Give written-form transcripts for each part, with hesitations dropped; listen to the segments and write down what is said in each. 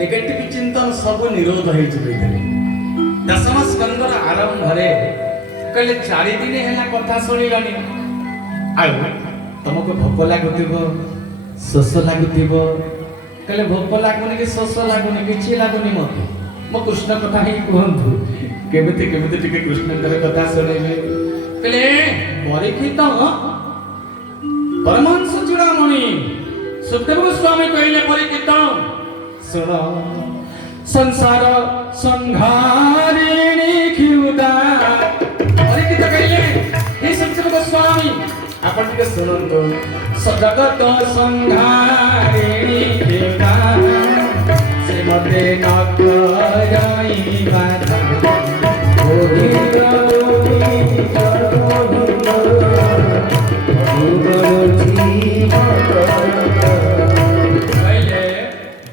Negative चिंतन सब निरोध हो दशम स्कंदर आरंभ कहले 4 दिन है कथा शुणिलानी तुमको भोक लगुव शोष लगुव कहले भोक लगुनि कि शोष लगुनि कि लगुनि मत मो कृष्ण कथा ही कहतु केमिति केमिति टिके कृष्ण कथा शुणेबे कहले परीक्षित परमहंस चूड़ामणि सुखदेव गोस्वामी कहले परीक्षित सुनो संसार संहारिणी क्षुधा परीक्षित कहले हे सुखदेव गोस्वामी आपण टिके सुनंतो जगत संहारिणी क्षुधा श्रीमते न कराई बाधा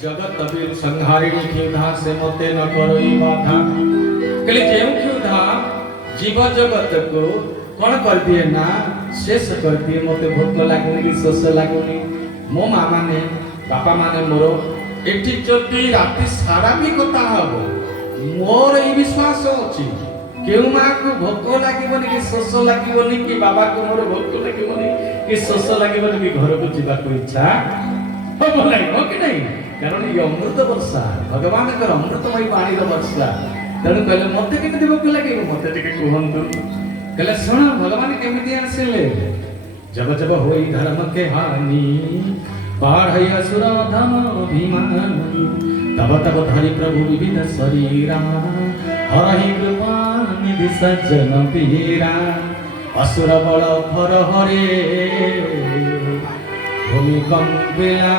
जगत अबीर संहारिणी क्षुधा से मते न करोई बाधा कहले जेउ क्षुधा जीव जगत को कौन कर दिए ना शेष कर दिए मते भोक लागुनी कि शोष लागुनी मो माँ माने बापा माने मोर एठी जति राति सारा भी कथा हबो मोर ई विश्वास अछि केउ माँ को भोक लागिबनी कि शोष लागिबनी कि बाबा को मोर भोक लागिबनी कि शोष लागिबनी कि घर को जीवा को इच्छा हो लागो कि नहीं कारण ये अमृत वर्षा भगवान कर अमृतमय पानी वर्षा तेणु कहले मत के भोक लगे मत टिके कहंतु कहले सुन भगवान केमिति आसिले जब जब होई धर्म के हानि बाढ़ई असुर धम अभिमान तब तब धरि प्रभु विविध शरीरा हरहि कृपा निधि सज्जन पीरा असुर बल फर हरे भूमिकंपिला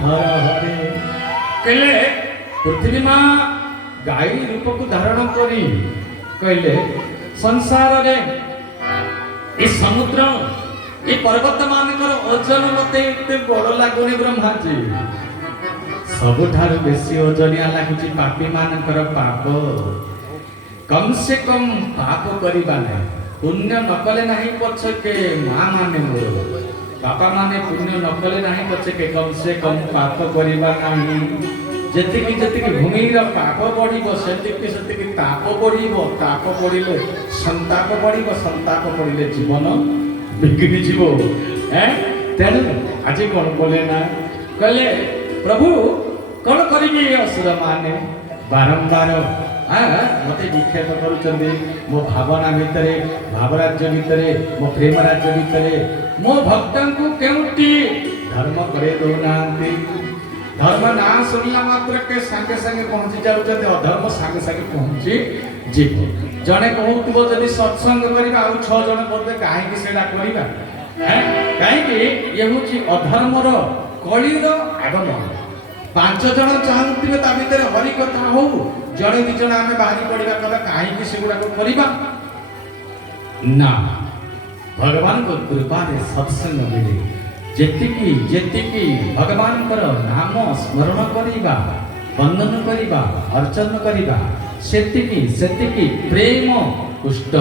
थर हरे कहले पृथ्वी माँ गाई रूप को धारण करी कहले संसार रे ए समुद्र ए पर्वत मानकर ओजन मते एते बड़ लागुनी ब्रह्मा जी सबुठार बेसी ओजनिया लागुची पापी मानकर पाप कम से कम पाप करिबा नै पुण्य नकले नहीं पछके माँ माने मोर बापा माने पुण्य नकले नहीं पछके कम से कम पाप करिबा नहीं जेतिकी जेतिकी भूमिर पाप बढ़िबो सेतिकी सेतिकी ताप बढ़िबो ताप बढ़िले संताप बढ़िबो संताप बढ़िले जीवन बिगड़ी जीवो तेणु आज कौन बोले ना कहले प्रभु कौन करेंगे असुर माने बारंबार मत विक्षेप कर मो भावना भितर भावराज्य भितर मो प्रेम राज्य भितर मो भक्त को केउटी धर्म करे दौना धर्म ना सुनला मात्र के संगे संगे पहुंची जाउछते अधर्म संगे संगे पहुंची जीव जने कहूतबो जदि सत्संग करिबा आ 6 जन बोलबे काहे कि सेडा करिबा काहे कि ये होची अधर्मर कलिर आगमन 5 जन चाहूतिबे ता भितर हरि कथा हो जने 2 जन आमे बाहरी पड़िबा कबा काहे कि सेगुडा को करिबा ना भगवान को कृपा रे सत्संग मिले जेतिकी जेतिकी भगवान कर नाम स्मरण करिबा वंदन करिबा अर्चन करिबा सेतिकी सेतिकी प्रेम पुष्ट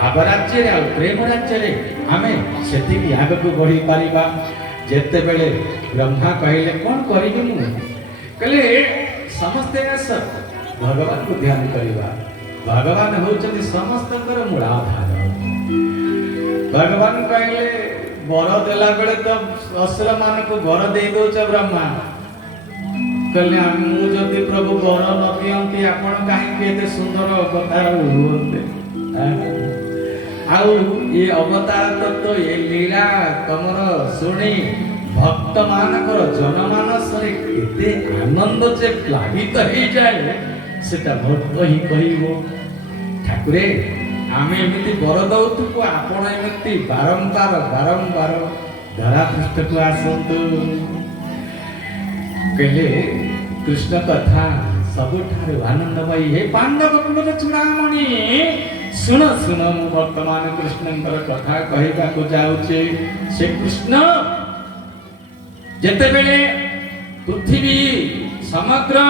भाव राज्य रे प्रेम राज्य रे आमे सेतिकी आगे को बढ़ी पारिबा जेते बेले ब्रह्मा कहले कोन करिबि मु कहले समस्ते आस भगवान को ध्यान करिबा भगवान होचନ୍ତି समस्तकर मूलाधार भगवान कहले बर देला बेले तो असुर मान को घर दे दोच ब्रह्मा कहले मु जदि प्रभु बर न दियंती आपण काहे एते सुंदर कथा होते आउ ये अवतार तो ये लीला तमर शुणी भक्त मानकर जनमानस केते आनंद जे प्लावित हो जाए सेटा भक्त ही कहबो ठाकुरे आमे एमती वर दउतु आपण एमती बारंबार बारंबार धरा पृष्ठ को आसतु कहले कृष्ण कथा सबुठार आनंदमयी हे पांडव कुल चूड़ामणि सुन सुन मु वर्तमान कृष्णंकर कथा कहबा को जाउचे से कृष्ण जेते बेले पृथ्वी समग्र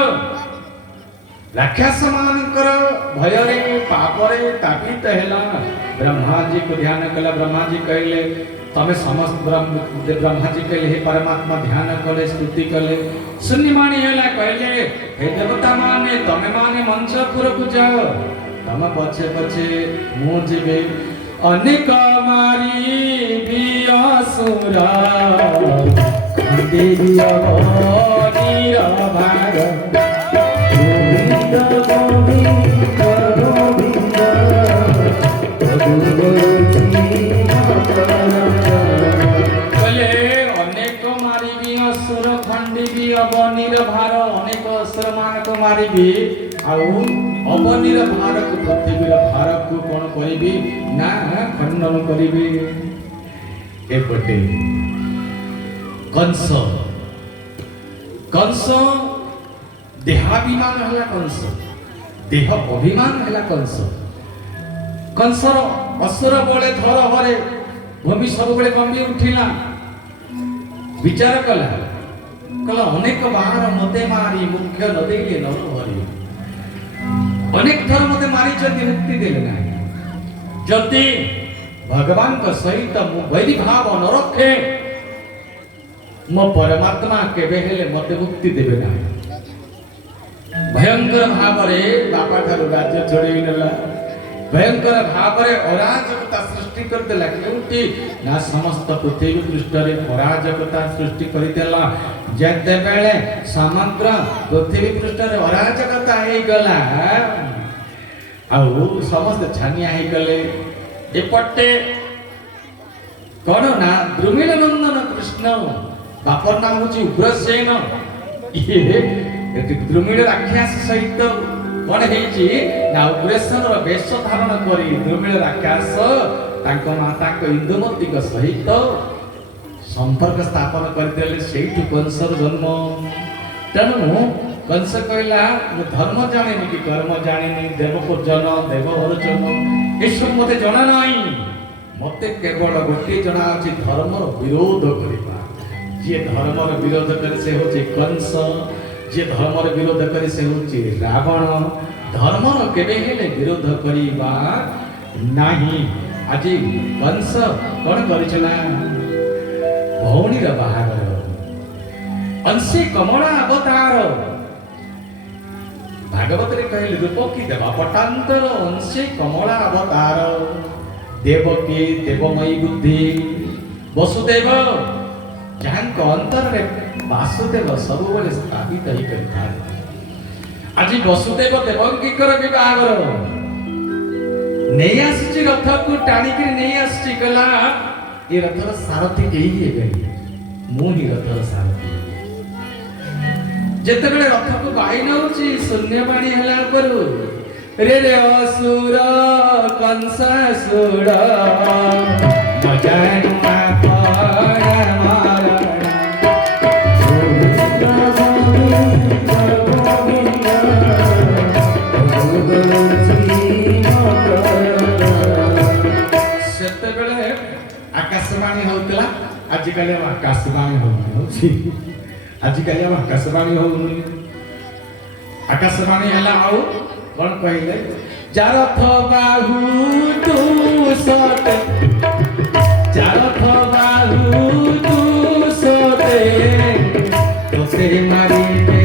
राक्षस मानकर भयरे पापरे तापित हेला ब्रह्मा जी को ध्यान कला ब्रह्मा जी कहले तमे समस्त ब्रह्मा जी कहले हे परमात्मा ध्यान कले स्तुति कले शून्यमाणी हेला कहले हे देवता माने तमे माने मंचपुर को जाओ तम पछे पछे मु जेबे अनेक मारी बियासुरा देवी अवनीर भाग अनेक मारिबी असुर खंडिबी अवनीर भार अनेक असुर मान को मारिबी आउ अवनीर भार को पृथ्वीर भार को कोन करिबी ना खंडन करिबी एपटे कंस कंस देहाभिमान हला कंस देह अभिमान हला कंस कंसर असुर बळे धर हरे भूमि सब बळे कंबी उठिला विचार कला कला अनेक बार मते मारी मुख्य न देले न हरि अनेक थर मते मारी जति मुक्ति देले नाही जति भगवान का सहित मु वैरी भाव न रखे मो परमात्मा केबे हेले मते मुक्ति देबे नाही भयंकर भावरे बापा ठारू राज्य छोड़ी नेला भयंकर भावरे अराजकता सृष्टि करते क्योंकि ना समस्त पृथ्वी पृष्ठ रे अराजकता सृष्टि करतेला जेते बेले समग्र पृथ्वी पृष्ठ रे अराजकता हे गला आउ समस्त छानिया हे गले एपटे कोन ना द्रुमिल नंदन कृष्ण बापर नाम होची उग्रसेन ये द्रुमिल राक्षस सहित कौन हेची ना उग्रसेन रो वेश धारण करी द्रुमिल राक्षस तांको माता को इंदुमती को सहित संपर्क स्थापन करदेले सेठु कंसर जन्म तेणु कंस कहला धर्म जाने कि कर्म जाने देव को जन देव अर्जन ये सब मते जना नहीं मते केवल गोटे जना अछि धर्म विरोध करिबा जे धर्म विरोध करे से होची कंस जे धर्म विरोध करे से होची रावण धर्म केबे हेले विरोध करिबा नाही আজি कंस कोन करिछला भौणी रा बाहागर अंशी कमला अवतार भागवत रे कहले रूपकी देवा पटांतर अंशी कमला अवतार देवकी देवमयी बुद्धि वसुदेव जहां को अंतर रे वासुदेव सब बेले स्थापित ही करता आज वसुदेव देवकी कर विवाहर नहीं आसी रथ को टाणी के नहीं आसी गला ये रथर सारथी केही हेबे मु ही रथर सारथी जेते बेले रथ को बाई नउची शून्यवाणी हला करू रे रे असुर कंसासुर मजानु आकाशवाणी होतला आजिकाली आकाशवाणी होउची आजिकाली आकाशवाणी होउनी आकाशवाणी हला आउ कोन कहले जारथ बाहु तू सते जारथ बाहु तू सते तोसे मारी दे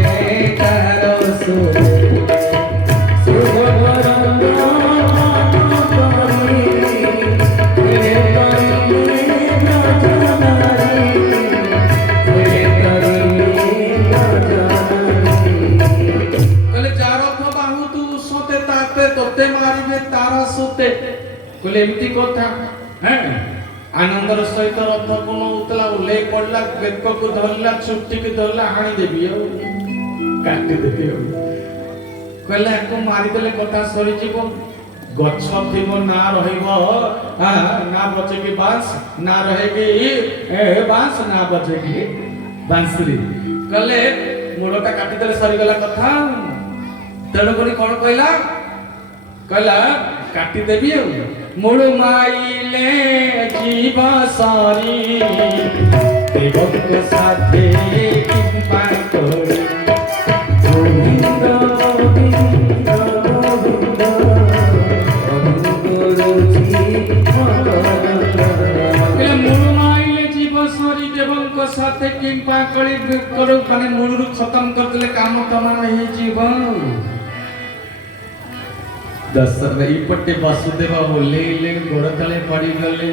तारो सोते କହିଲେ ଏମିତି କଥା ଆନନ୍ଦର ସହିତ ରଥ କୋଣ ଉତଲା ଓହ୍ଲେଇ ପଡିଲା, ବେକକୁ ଧରିଲା, ଚୁଟିକି ଧରିଲା, ହାଣିଦେବି ଆଉ କାଟିଦେବି ଆଉ। କହିଲେ ଆକୁ ମାରିଦେଲେ କଥା ସରିଯିବ, ଗଛ ଥିବ ନା ରହିବ ନା ବଜେକି ବାଁସ, ନାरहेକି ବାଁସ, ନା ବଜେକି ବାଂଶୁରୀ। କହିଲେ ମୂଳଟା କାଟିଦେଲେ ସରିଗଲା କଥା। ତେଣୁକରି କଣ କହିଲା, କହିଲା କାଟିଦେବି ଆଉ। ମୂଳ ମାଇଲେ ଜୀବ ସରି ଦେବଙ୍କ ସାଥେ କିମ୍ବା କରି ଗୋବିନ୍ଦ ଗୋବିନ୍ଦ ଗୋବିନ୍ଦ ମୂଳ ମାଇଲେ ଜୀବ ସରି ଦେବଙ୍କ ସାଥେ କିମ୍ବା କରି ମାନେ ମୂଳରୁ ଖତମ କରିଦେଲେ କାମ ତମାମ ହେଇଯିବ। ଦଶରଥ ଏଇପଟେ ବାସୁଦେବ ଓହ୍ଲେଇଲେ, ଗୋଡ଼ ତଳେ ପଡ଼ିଗଲେ।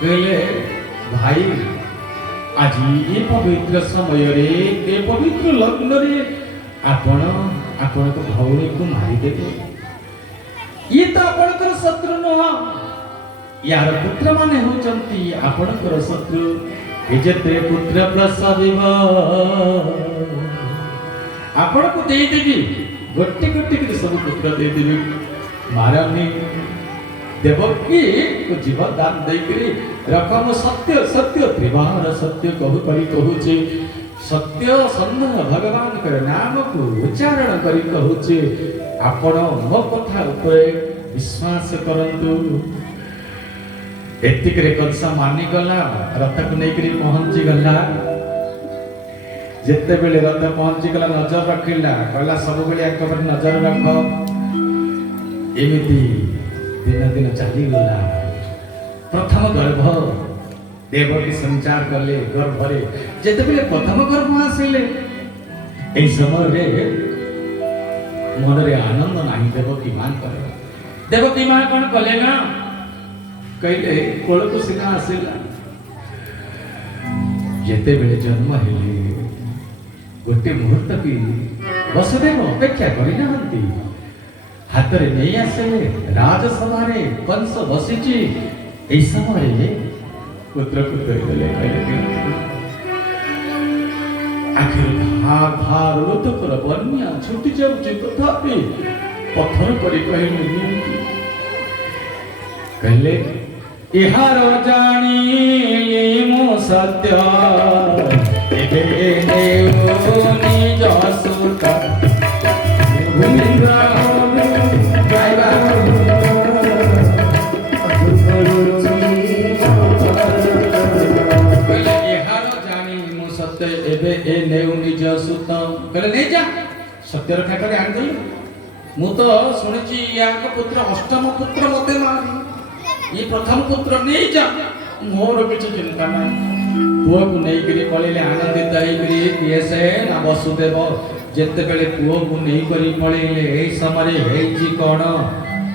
କହିଲେ ଭାଇ ଆଜି ଏ ପବିତ୍ର ସମୟରେ, ଏ ପବିତ୍ର ଲଗ୍ନରେ ଆପଣ ଆପଣଙ୍କ ଭଉଣୀକୁ ମାରିଦେବେ। ଇଏ ତ ଆପଣଙ୍କର ଶତ୍ରୁ ନୁହଁ, ୟାର ପୁତ୍ରମାନେ ହେଉଛନ୍ତି ଆପଣଙ୍କର ଶତ୍ରୁ। ଏ ଯେତେ ପୁତ୍ର ପ୍ରସବିବ ଆପଣଙ୍କୁ ଦେଇଦେବି, ଗୋଟି ଗୋଟି କରି ସବୁ ପୁତ୍ର ଦେଇଦେବି। ମାରନି, ଦେବକୀ ଜୀବନ ଦାନ ଦେଇକରି ରଖ। ମୁଁ ସତ୍ୟ ସତ୍ୟ ତ୍ରିବାର ସତ୍ୟ କହୁଛି, ସତ୍ୟ ସନ୍ଧାନ ଭଗବାନଙ୍କ ନାମକୁ ଉଚ୍ଚାରଣ କରି କହୁଛି। ଆପଣ ମୋ କଥା ଉପରେ ବିଶ୍ୱାସ କରନ୍ତୁ। ଏତିକିରେ କଂସ ମାନିଗଲା, ରଥକୁ ନେଇକରି ପହଞ୍ଚିଗଲା। ଯେତେବେଳେ ରଥ ପହଞ୍ଚିଗଲା ନଜର ରଖିଲା, କହିଲା ସବୁବେଳେ ଏକ ଉପରେ ନଜର ରଖ। ଏମିତି ଦିନ ଦିନ ଚାଲିଗଲା। ପ୍ରଥମ ଗର୍ଭ ଦେବକୀ ସଞ୍ଚାର କଲେ ଗର୍ଭରେ। ଯେତେବେଳେ ପ୍ରଥମ ଗର୍ଭ ଆସିଲେ, ଏହି ସମୟରେ ମନରେ ଆନନ୍ଦ ନାହିଁ ଦେବକୀ ମାଙ୍କର। ଦେବକୀ ମା କଣ କଲେ ନା, କହିଲେ କୋଳକୁ ସିନା ଆସିଲା। ଯେତେବେଳେ ଜନ୍ମ ହେଲେ ଗୋଟେ ମୁହୂର୍ତ୍ତ ବି ବସୁଦେବ ଅପେକ୍ଷା କରିନାହାନ୍ତି। ହାତରେ ନେଇ ଆସିଲେ, ରାଜସଭାରେ କଂସ ବସିଛି। ଏହି ସମୟରେ ପୁତ୍ରକୁ ଧରିଦେଲେ। ଆଖିରୁ ଧାର ଧାର ଋତୁକର ବନ୍ୟା ଛୁଟି ଯାଉଛି, ତଥାପି ପଥର କରି କହିଲେ ଏହାର ଜାଣିଲି ମୁଁ ସତ୍ୟ, ଏବେ ନିଜ ସୁତ ଏବେ ଏ ନେଉ ନିଜ ସୁତ। କହିଲେ ନେଇ ଯା, ସତ୍ୟ ରକ୍ଷା କରି ଆଣିଦେଲେ। ମୁଁ ତ ଶୁଣିଛି ୟାଙ୍କ ପୁତ୍ର ଅଷ୍ଟମ ପୁତ୍ର ମତେ ମାରି, ଇଏ ପ୍ରଥମ ପୁତ୍ର ନେଇ ଯା, ମୋର କିଛି ଚିନ୍ତା ନାହିଁ। ପୁଅକୁ ନେଇକରି ପଳେଇଲେ ଆନନ୍ଦିତ ହେଇକରି। କିଏ ସେ ନା ବସୁଦେବ। ଯେତେବେଳେ ପୁଅକୁ ନେଇକରି ପଳେଇଲେ, ଏଇ ସମୟରେ ହେଇଛି କଣ,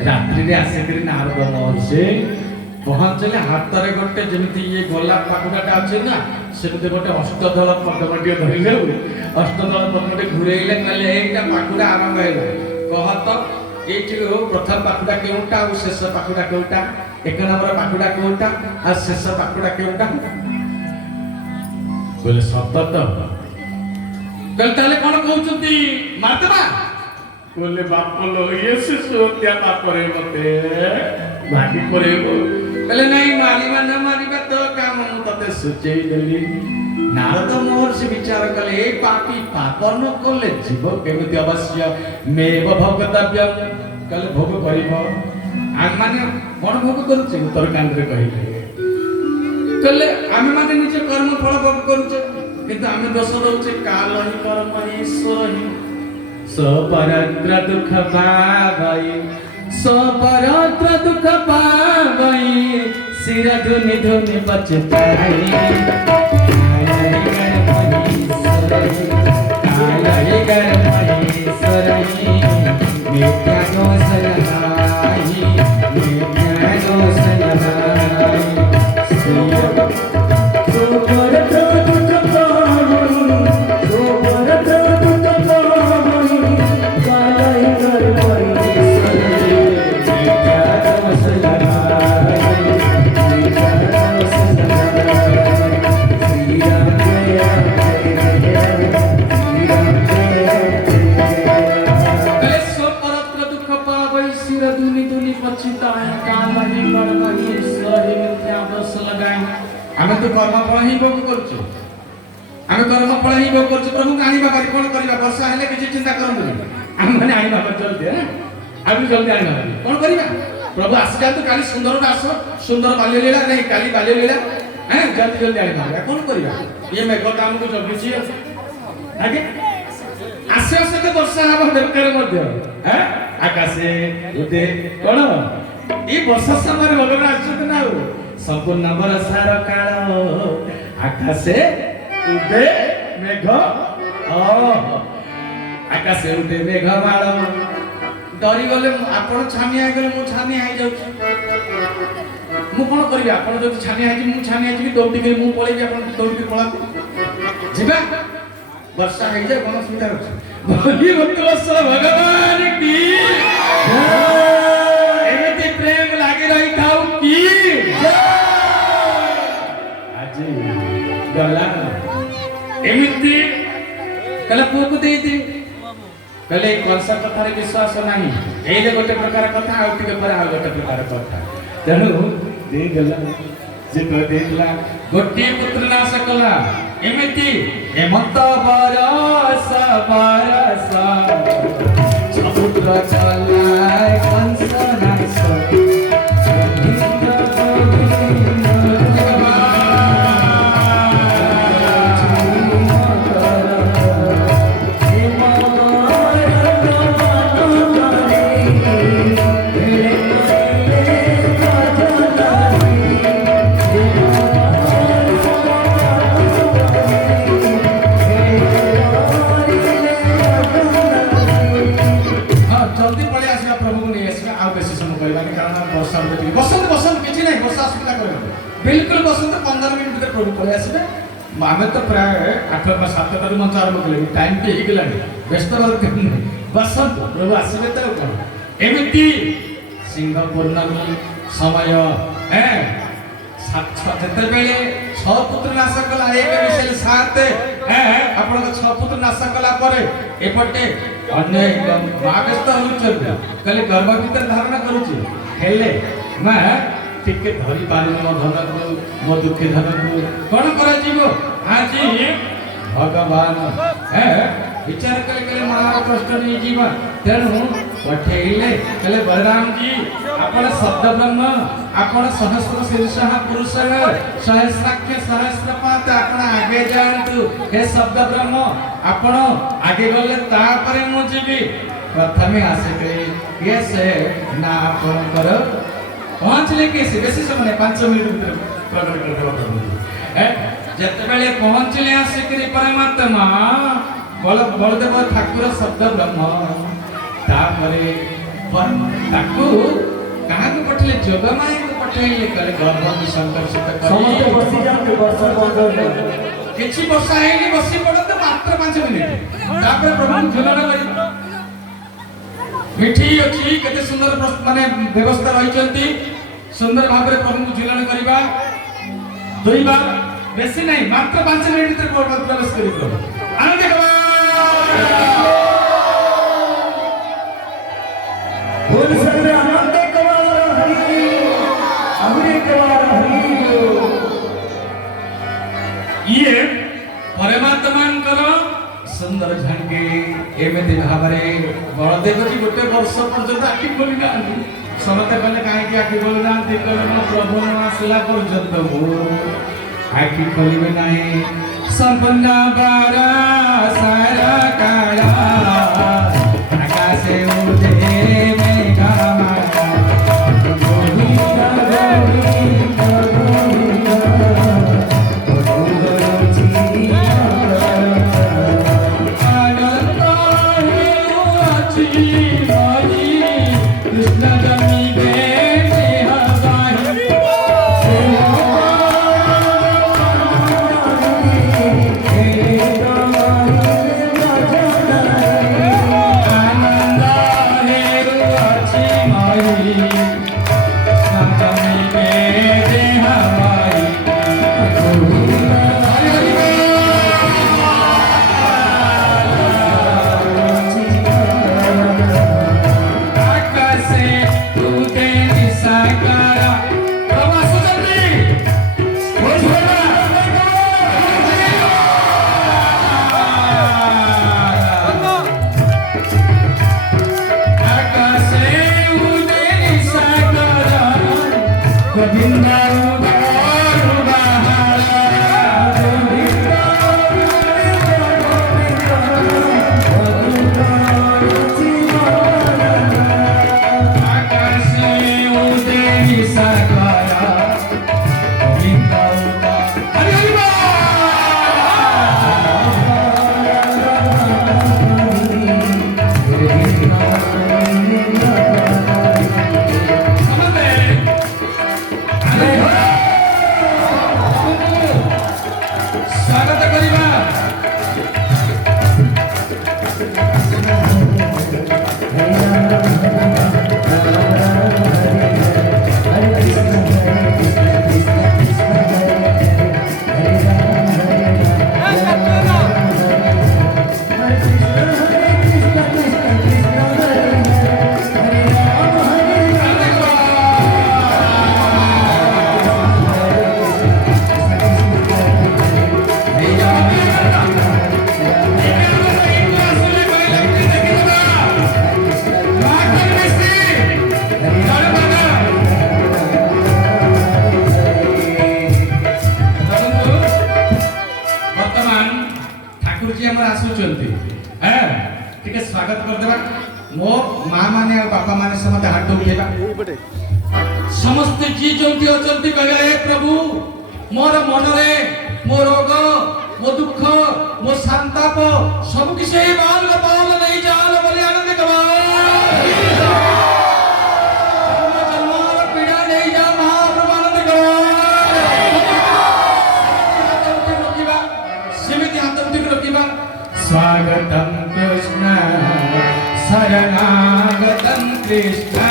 ରାତ୍ରିରେ ଆସିକରି ନାରଦ ମହର୍ଷି ପହଞ୍ଚିଲେ। ହାତରେ ଗୋଟେ ଯେମିତି ଇଏ ଗୋଲାପ ପାଖୁଡାଟା ଅଛି ନା, ସେମିତି ଗୋଟେ ଅଷ୍ଟଦଳ ପଦ୍ମଟିଏ ଧରିଲେ। ଅଷ୍ଟଦଳ ପଦ୍ମଟି ଘୁରେଇଲେ, କହିଲେ ଏଇଟା ପାଖୁଡା ଆରମ୍ଭ ହେଲା। କହ ତ ଏଇଠି ପ୍ରଥମ ପାଖୁଡା କେଉଁଟା ଆଉ ଶେଷ ପାଖୁଡା କେଉଁଟା, ଏକ ନମ୍ବର ପାଖୁଡା କେଉଁଟା ଆଉ ଶେଷ ପାଖୁଡା କେଉଁଟା? କହିଲେ ସତ ତ। କହିଲେ ତାହେଲେ କଣ କହୁଛନ୍ତି, ମାରିଦେବା? କହିଲେ ବାପ ଲୋ, ଇଏ ଶିଶୁ ହତ୍ୟା ପାପରେ ମତେ ଭାଗି ପଡେଇବ। କହିଲେ ନାଇଁ, ମାରିବା ନ ମାରିବା ତ କାମ ମୁଁ ତତେ ସୂଚେଇ ଦେଲି। ନାରଦ ମହର୍ଷି ବିଚାର କଲେ, ଏ ପାପୀ ପାପ ନ କଲେ ଯିବ କେମିତି? ଅବଶ୍ୟ ମେବ ଭୋଗତବ୍ୟ। କହିଲେ ଭୋଗ କରିବ। ଆମେମାନେ କଣ ଭୋଗ କରୁଛେ? ଉତ୍ତରକାଣ୍ଡରେ କହିଲେ। କହିଲେ ଆମେମାନେ ନିଜ କର୍ମ ଫଳ ଭୋଗ କରୁଛେ, କିନ୍ତୁ ଆମେ ଦୋଷ ଦଉଛେ କାଲ ହିଁ କର୍ମ ଈଶ୍ୱର ହିଁ। ସପରତ୍ର ଦୁଃଖ ପାବଇ, ସପରତ୍ର ଦୁଃଖ ପାବଇ, ଶିର ଧୁନି ଧୁନି ବଚତାଇ। मिथ्या दोष लगाई, मिथ्या दोष लगाई। सोपर दुख पावई, सोपर दुख पावई, कालाई कर पई सरे, मिथ्या दोष आमे तो कर्मफल ही भोग करछु आमे कर्मफल ही भोग करछु प्रभु को आनिबा करी कोन करिबा वर्षा हेले किछि चिंता करंतु आमे माने आनिबा पर जल्दी है आबि जल्दी आनिबा कोन करिबा प्रभु आसका तो काली सुंदर आस सुंदर बाल्य लीला नहीं काली बाल्य लीला हैं जल्दी जल्दी आनिबा कोन करिबा ये मेघ काम को जगिछि आगे आसे आसे तो वर्षा हवा दरकार मध्य हैं आकाशे उदे कोन ई वर्षा समय भगवान आछत ना संपूर्ण वर्षार काल आकाशे उदे मेघ आकाशे उदे मेघ माल डरी गले आपण छानिया गले मु छानिया आइ जाउ मु कोन करबी आपण जब छानिया आइ मु छानिया आइ दौड़ी के मु पळेबी आपण दौड़ी के पळा जिबा वर्षा हे जाय कोन सुविधा अछि बोली भक्त भगवान की एमती प्रेम लागे रही थाउ की आज गला एमती कला पुक दे दे कले कंसा कथा रे विश्वास नाही एई जे गोटे प्रकार कथा आ टिके पर आ गोटे प्रकार कथा तेनु दे गला जे तो देला गोटे पुत्र नाश कला एमती हेमंत बरस बरस समुद्र चलाए कंस नाश बिल्कुल बसंत 15 मिनट भीतर प्रभु पळे आसीबे आमे तो प्राय 8-7 टा मंच आरंभ कले टाइम पे ही गेलानी व्यस्त रहते बसंत प्रभु आसीबे त कोन एमिति सिंह पूर्णमी समय है सात छते बेले छ पुत्र नाश कला एक विषय साथ है आपण को छ पुत्र नाश कला परे एपटे अन्य एकदम मागस्त होचर कले गर्भ भीतर धारणा करूची हेले मैं ठीक के धरी पानी मो धन को मो दुखे धन को कोन करा जीवो आज भगवान है विचार करे करे महार कष्ट नहीं जीवा तेनु पठेइले कले बलराम जी आपण शब्द ब्रह्म आपण सहस्र शीर्ष पुरुष सहस्राक्ष सहस्रपात आपण आगे जानतु हे शब्द ब्रह्म आपण आगे गले ता परे मु जीवी प्रथमे आसे के ये से ना आपण कर पहुंचले कैसे बेसी समय 5 मिनट भीतर प्रकट करते हैं जते बेले पहुंचले आसे करी परमात्मा बलदेव ठाकुर शब्द ब्रह्म तापरे ताकू कहा को पठले जोगमाय को पठले करे गर्भ में संकर्षित कर समस्त बसी जाते वर्षा बंद किछि वर्षा हेली बसी पड़ते मात्र 5 मिनिट तापरे प्रभु झुलना करी मिठी अछि केते सुंदर माने व्यवस्था रही चंती सुंदर भाबरे प्रभु को झुलना करबा दुई बार बेसी नहीं मात्र 5 मिनिट भीतर प्रवेश करी प्रभु आनंद बोल सकते आनंद कवार हरि अमृत कवार हरि ये परमात्मा करो सुंदर झंके एमती भाबरे बलदेव जी गोटे वर्ष पर्यंत आखि खोली ना समते कहले काहे कि आखि खोली ना कहले प्रभु न आसला पर्यंत हो आखि खोलिबे नाही संपन्न बारा सारा काला आकाशे उदे मेघा माला आनंद मो माँ माने और बापा माने समस्त हाथ उठेगा समस्त जी जोंती अचंती कहले हे प्रभु मोर मन रे मो रोग मो दुख मो संताप सब किसे बाल गोपाल नहीं जाल बोले आनंद कमाल जन्मार पीड़ा नहीं जा महाप्रभु आनंद कमाल सेमिति हाथ उठी रखिबा स्वागतम कृष्ण शरणागतं कृष्ण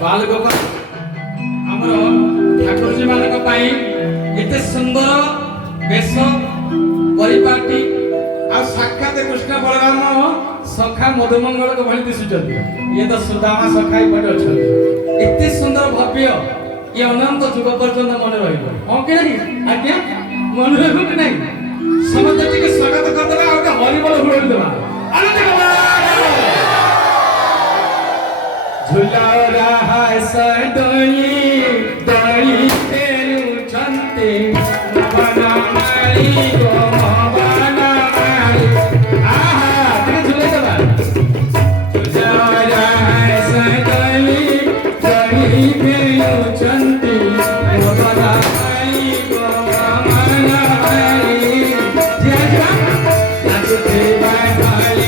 बालगोपाल आमर ठाकुर जी मान एत सुंदर बेश परिपाटी आ साक्षात कृष्ण बलराम सखा मधुमंगल को भली दिशुचंती ये तो सुदामा सखा पटे अच्छा एत सुंदर भव्य ये अनंत जुग पर्यंत मन रही हाँ कि नहीं आज्ञा मन रही कि नहीं समझ टी स्वागत करदे आ हरिबल हुड़ी देवा झूला रहा सदोली दली तेरू चंते बना मारी गो बना मारी आहा तेरे झूले दबा झूला रहा सदोली दली तेरू चंते बना मारी गो बना मारी जा जा नाचते बाई भाई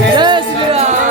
Yes, Virat.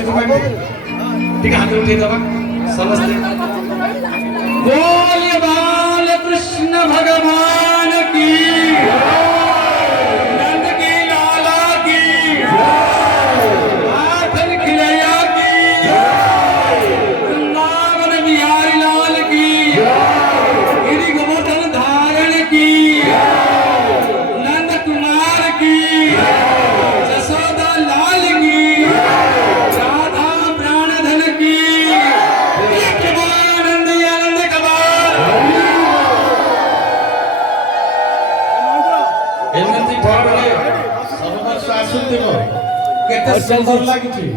चुप बैठ ठीक हाथ उठे दबा समझते बोल बाल कृष्ण भगवान की नंद की लाला की माखन खिलैया की वृंदावन बिहारी लाल की गिरि गोवर्धन धारण की नंद कुमार की जसोदा लाल की राधा प्राणधन की आनंद आनंद कबार एमती ठाड़े सब वर्ष आसुथिबो केते सुंदर लागिछि